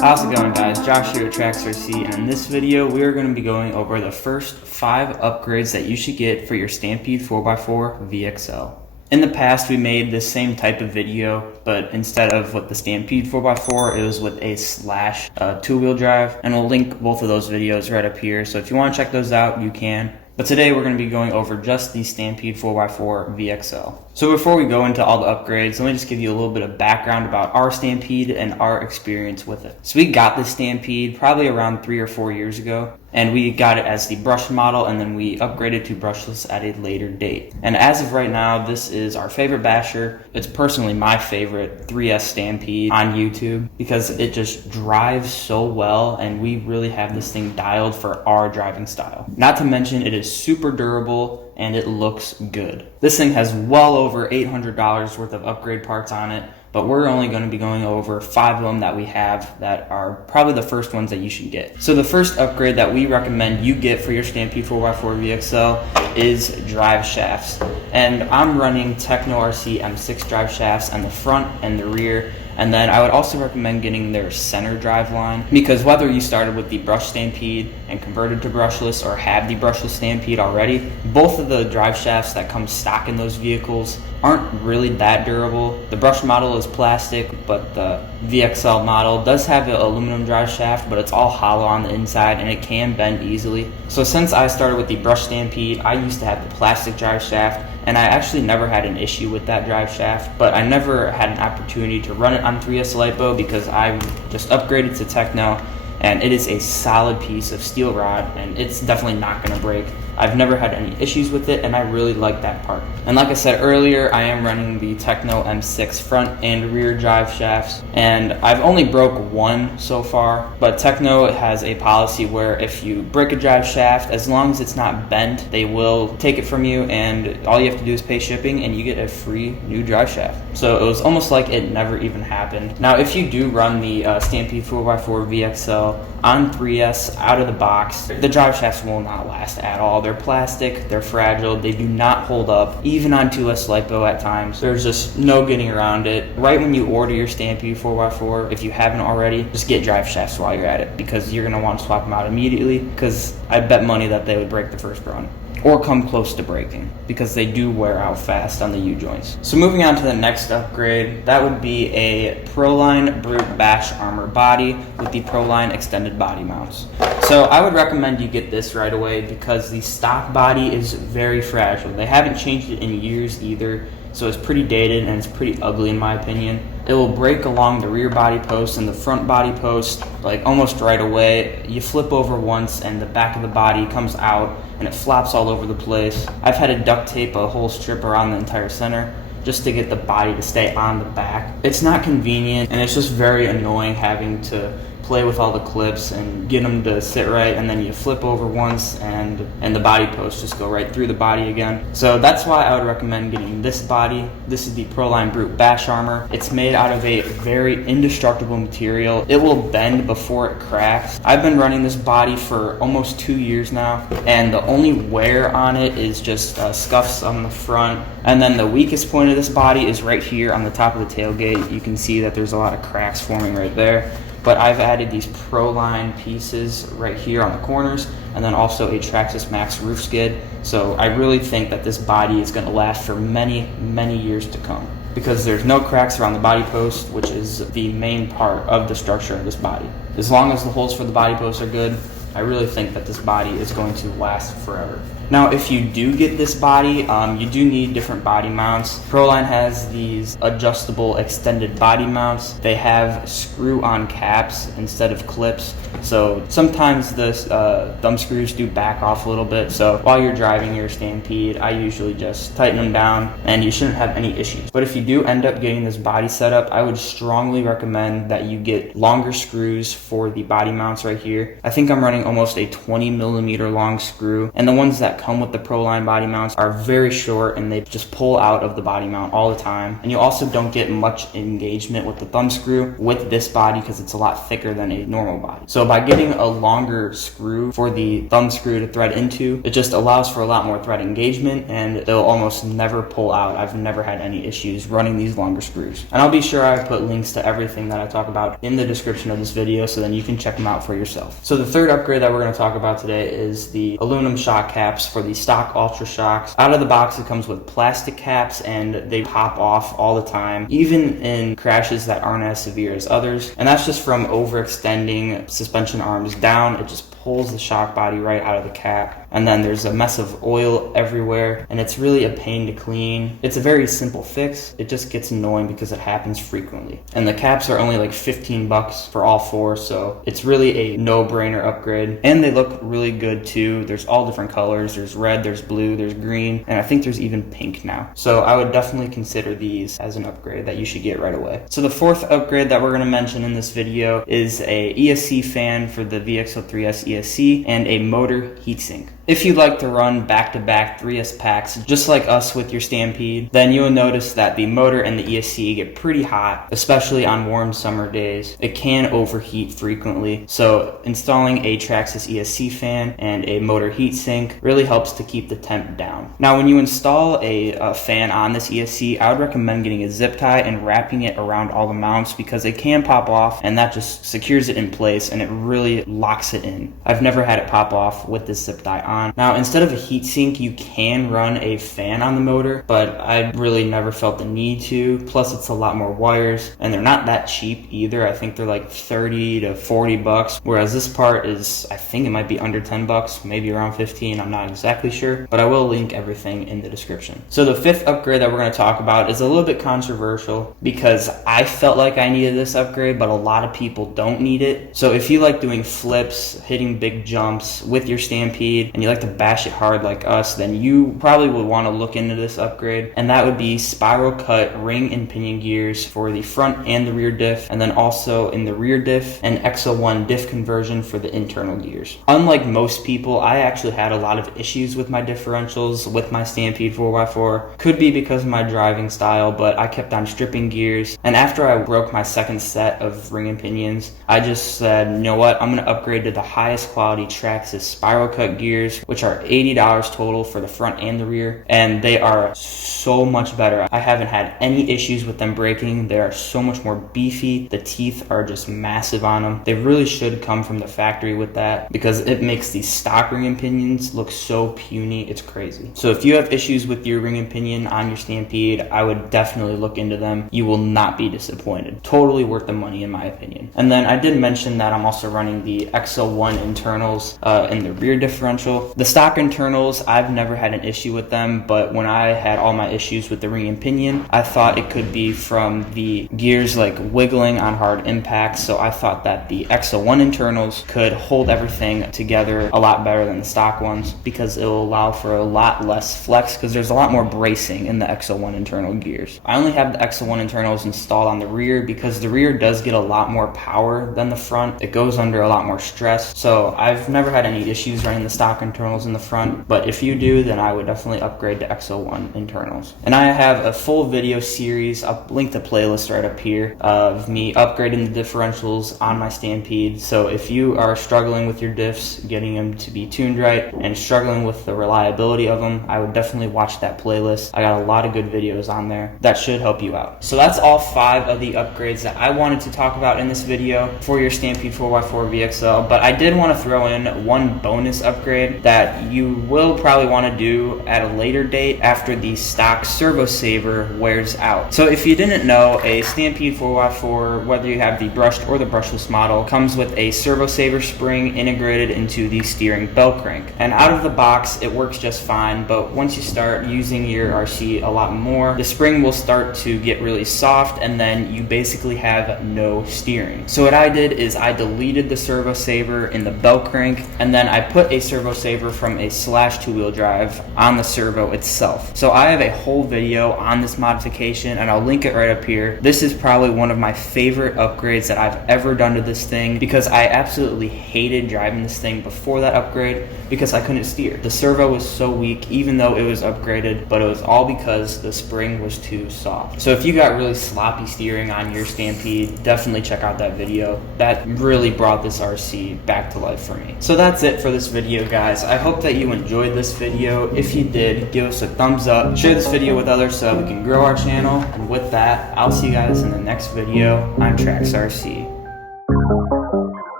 How's it going, guys? Josh here at TRAXXAS, and in this video we are going to be going over the first 5 upgrades that you should get for your Stampede 4x4 VXL. In the past we made this same type of video, but instead of with the Stampede 4x4 it was with a Slash 2-wheel drive, and we'll link both of those videos right up here, so if you want to check those out you can. But today we're going to be going over just the Stampede 4x4 VXL. So before we go into all the upgrades, let me just give you a little bit of background about our Stampede and our experience with it. So we got the Stampede probably around 3 or 4 years ago, and we got it as the brushed model, and then we upgraded to brushless at a later date. And as of right now, this is our favorite basher. It's personally my favorite 3S Stampede on YouTube because it just drives so well, and we really have this thing dialed for our driving style. Not to mention it is super durable and it looks good. This thing has well over $800 worth of upgrade parts on it, but we're only going to be going over 5 of them that we have that are probably the first ones that you should get. So the first upgrade that we recommend you get for your Stampede 4x4 VXL is drive shafts. And I'm running Techno RC M6 drive shafts on the front and the rear. And then I would also recommend getting their center drive line, because whether you started with the brush Stampede and converted to brushless or have the brushless Stampede already, both of the drive shafts that come stock in those vehicles aren't really that durable. The brush model is plastic, but the VXL model does have an aluminum drive shaft, but it's all hollow on the inside and it can bend easily. So since I started with the brush Stampede, I used to have the plastic drive shaft, and I actually never had an issue with that drive shaft, but I never had an opportunity to run it on 3S LiPo because I just upgraded to Techno, and it is a solid piece of steel rod and it's definitely not going to break. I've never had any issues with it, and I really like that part. And like I said earlier, I am running the Techno M6 front and rear drive shafts, and I've only broke one so far, but Techno has a policy where if you break a drive shaft, as long as it's not bent, they will take it from you, and all you have to do is pay shipping and you get a free new drive shaft. So it was almost like it never even happened. Now if you do run the Stampede 4x4 VXL on 3S out of the box, the drive shafts will not last at all. They're plastic, they're fragile, they do not hold up, even on 2S LiPo at times. There's just no getting around it. Right when you order your Stampede 4x4, if you haven't already, just get drive shafts while you're at it, because you're going to want to swap them out immediately, because I bet money that they would break the first run or come close to breaking, because they do wear out fast on the U-joints. So moving on to the next upgrade, that would be a Proline Brute Bash Armor body with the Proline extended body mounts. So I would recommend you get this right away because the stock body is very fragile. They haven't changed it in years either, so it's pretty dated and it's pretty ugly in my opinion. It will break along the rear body post and the front body post like almost right away. You flip over once and the back of the body comes out and it flops all over the place. I've had to duct tape a whole strip around the entire center just to get the body to stay on the back. It's not convenient, and it's just very annoying having to play with all the clips and get them to sit right, and then you flip over once and the body posts just go right through the body again. So that's why I would recommend getting this body. This is the Proline Brute Bash Armor. It's made out of a very indestructible material. It will bend before it cracks. I've been running this body for almost 2 years now, and the only wear on it is just scuffs on the front. And then the weakest point of this body is right here on the top of the tailgate. You can see that there's a lot of cracks forming right there. But I've added these Proline pieces right here on the corners, and then also a TRAXXAS Max roof skid. So I really think that this body is going to last for many, many years to come, because there's no cracks around the body post, which is the main part of the structure of this body. As long as the holes for the body post are good, I really think that this body is going to last forever. Now, if you do get this body, you do need different body mounts. Proline has these adjustable extended body mounts. They have screw-on caps instead of clips. So sometimes the thumb screws do back off a little bit. So while you're driving your Stampede, I usually just tighten them down, and you shouldn't have any issues. But if you do end up getting this body setup, I would strongly recommend that you get longer screws for the body mounts right here. I think I'm running almost a 20 millimeter long screw, and the ones that come with the Pro Line body mounts are very short and they just pull out of the body mount all the time. And you also don't get much engagement with the thumb screw with this body because it's a lot thicker than a normal body. So by getting a longer screw for the thumb screw to thread into, it just allows for a lot more thread engagement and they'll almost never pull out. I've never had any issues running these longer screws. And I'll be sure I put links to everything that I talk about in the description of this video so then you can check them out for yourself. So the third upgrade that we're going to talk about today is the aluminum shock caps for the stock Ultra Shocks. Out of the box it comes with plastic caps and they pop off all the time, even in crashes that aren't as severe as others. And that's just from overextending suspension arms down. It just pulls the shock body right out of the cap, and then there's a mess of oil everywhere and it's really a pain to clean. It's a very simple fix. It just gets annoying because it happens frequently, and the caps are only like 15 bucks for all four, so it's really a no-brainer upgrade. And they look really good too. There's all different colors. There's red, there's blue, there's green, and I think there's even pink now. So I would definitely consider these as an upgrade that you should get right away. So the fourth upgrade that we're going to mention in this video is a ESC fan for the VXL3S ESC and a motor heatsink. If you'd like to run back-to-back 3S packs just like us with your Stampede, then you'll notice that the motor and the ESC get pretty hot, especially on warm summer days. It can overheat frequently, so installing a TRAXXAS ESC fan and a motor heatsink really helps to keep the temp down. Now when you install a fan on this ESC, I would recommend getting a zip tie and wrapping it around all the mounts because it can pop off and that just secures it in place and it really locks it in. I've never had it pop off with this zip tie on. Now instead of a heatsink you can run a fan on the motor, but I really never felt the need to. Plus it's a lot more wires and they're not that cheap either. I think they're like 30 to 40 bucks, whereas this part is, I think it might be under 10 bucks, maybe around 15, I'm not exactly sure, but I will link everything in the description. So the fifth upgrade that we're going to talk about is a little bit controversial because I felt like I needed this upgrade, but a lot of people don't need it. So if you like doing flips, hitting big jumps with your Stampede, and you like to bash it hard like us, then you probably would want to look into this upgrade, and that would be spiral cut ring and pinion gears for the front and the rear diff, and then also in the rear diff an XL1 diff conversion for the internal gears. Unlike most people, I actually had a lot of issues with my differentials with my Stampede 4x4. Could be because of my driving style, but I kept on stripping gears, and after I broke my second set of ring and pinions, I just said, you know what, I'm going to upgrade to the highest quality TRAXXAS spiral cut gears, which are $80 total for the front and the rear, and they are so much better. I haven't had any issues with them breaking. They are so much more beefy. The teeth are just massive on them. They really should come from the factory with that because it makes these stock ring and pinions look so puny. It's crazy. So if you have issues with your ring and pinion on your Stampede, I would definitely look into them. You will not be disappointed. Totally worth the money in my opinion. And then I did mention that I'm also running the XL1 internals in the rear differential. The stock internals, I've never had an issue with them, but when I had all my issues with the ring and pinion, I thought it could be from the gears like wiggling on hard impacts, so I thought that the XL1 internals could hold everything together a lot better than the stock ones because it will allow for a lot less flex because there's a lot more bracing in the XL1 internal gears. I only have the XL1 internals installed on the rear because the rear does get a lot more power than the front. It goes under a lot more stress, so I've never had any issues running the stock internals in the front, but if you do, then I would definitely upgrade to XL1 internals. And I have a full video series, I'll link the playlist right up here, of me upgrading the differentials on my Stampede. So if you are struggling with your diffs, getting them to be tuned right, and struggling with the reliability of them, I would definitely watch that playlist. I got a lot of good videos on there that should help you out. So that's all 5 of the upgrades that I wanted to talk about in this video for your Stampede 4x4 VXL, but I did want to throw in one bonus upgrade that you will probably want to do at a later date after the stock servo saver wears out. So if you didn't know, a Stampede 4x4, whether you have the brushed or the brushless model, comes with a servo saver spring integrated into the steering bell crank. And out of the box, it works just fine, but once you start using your RC a lot more, the spring will start to get really soft and then you basically have no steering. So what I did is I deleted the servo saver in the bell crank and then I put a servo saver saver from a / two-wheel drive on the servo itself. So I have a whole video on this modification, and I'll link it right up here. This is probably one of my favorite upgrades that I've ever done to this thing, because I absolutely hated driving this thing before that upgrade because I couldn't steer. The servo was so weak, even though it was upgraded, but it was all because the spring was too soft. So if you got really sloppy steering on your Stampede, definitely check out that video. That really brought this RC back to life for me. So that's it for this video, guys. I hope that you enjoyed this video. If you did, give us a thumbs up, share this video with others so we can grow our channel. And with that, I'll see you guys in the next video on TRAXXAS RC.